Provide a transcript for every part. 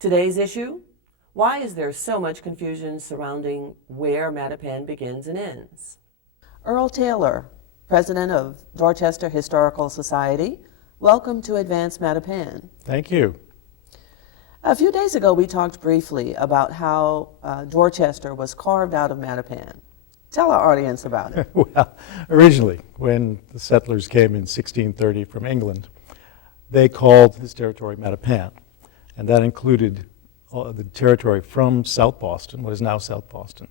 Today's issue: why is there so much confusion surrounding where Mattapan begins and ends? Earl Taylor, president of Dorchester Historical Society, welcome to Advance Mattapan. Thank you. A few days ago, we talked briefly about how Dorchester was carved out of Mattapan. Tell our audience about it. Well, originally, when the settlers came in 1630 from England, they called this territory Mattapan, and that included the territory from South Boston, what is now South Boston,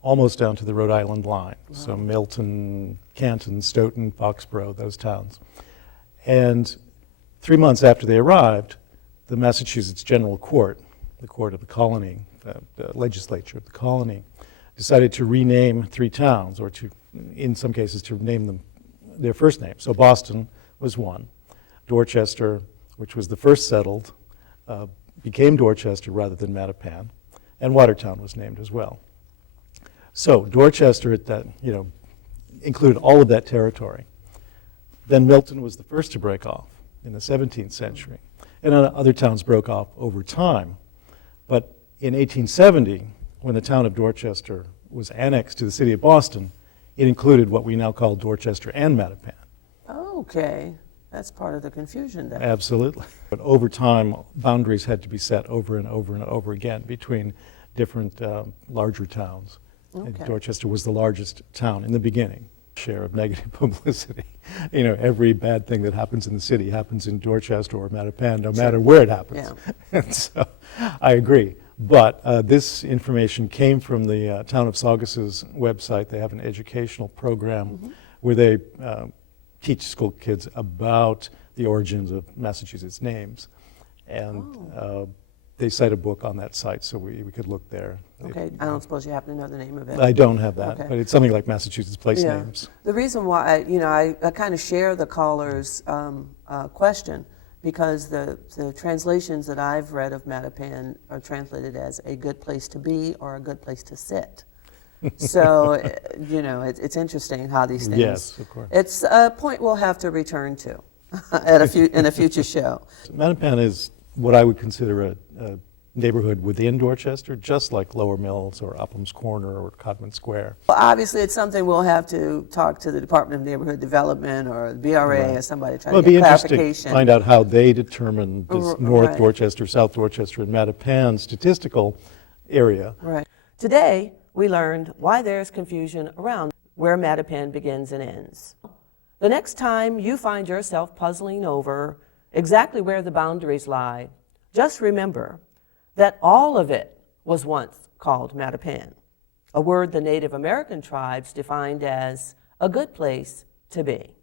almost down to the Rhode Island line. Wow. So Milton, Canton, Stoughton, Foxborough, those towns. And 3 months after they arrived, the Massachusetts General Court, the court of the colony, the legislature of the colony, decided to rename 3 towns, or to, in some cases, to name them their first name. So Boston was one. Dorchester, which was the first settled, became Dorchester rather than Mattapan, and Watertown was named as well. So Dorchester at that, included all of that territory. Then Milton was the first to break off in the 17th century, and other towns broke off over time. But in 1870, when the town of Dorchester was annexed to the city of Boston, it included what we now call Dorchester and Mattapan. Okay. That's part of the confusion then. Absolutely. But over time, boundaries had to be set over and over and over again between different larger towns. Okay. And Dorchester was the largest town in the beginning. Share of negative publicity. Every bad thing that happens in the city happens in Dorchester or Mattapan, no matter where it happens. Yeah. And so I agree. But this information came from the Town of Saugus's website. They have an educational program where they teach school kids about the origins of Massachusetts names. And they cite a book on that site, so we could look there. Okay, I don't suppose you happen to know the name of it. I don't have that, but it's something like Massachusetts place names. The reason why, I kind of share the caller's question, because the translations that I've read of Mattapan are translated as a good place to be or a good place to sit. So, it's interesting how these things. Yes, of course. It's a point we'll have to return to in a future show. Mattapan is what I would consider a neighborhood within Dorchester, just like Lower Mills or Upham's Corner or Codman Square. Well, obviously, it's something we'll have to talk to the Department of Neighborhood Development or the BRA or somebody to try to get clarification. It'd be interesting to find out how they determine this North Dorchester, South Dorchester, and Mattapan statistical area. Right. Today, we learned why there's confusion around where Mattapan begins and ends. The next time you find yourself puzzling over exactly where the boundaries lie, just remember that all of it was once called Mattapan, a word the Native American tribes defined as a good place to be.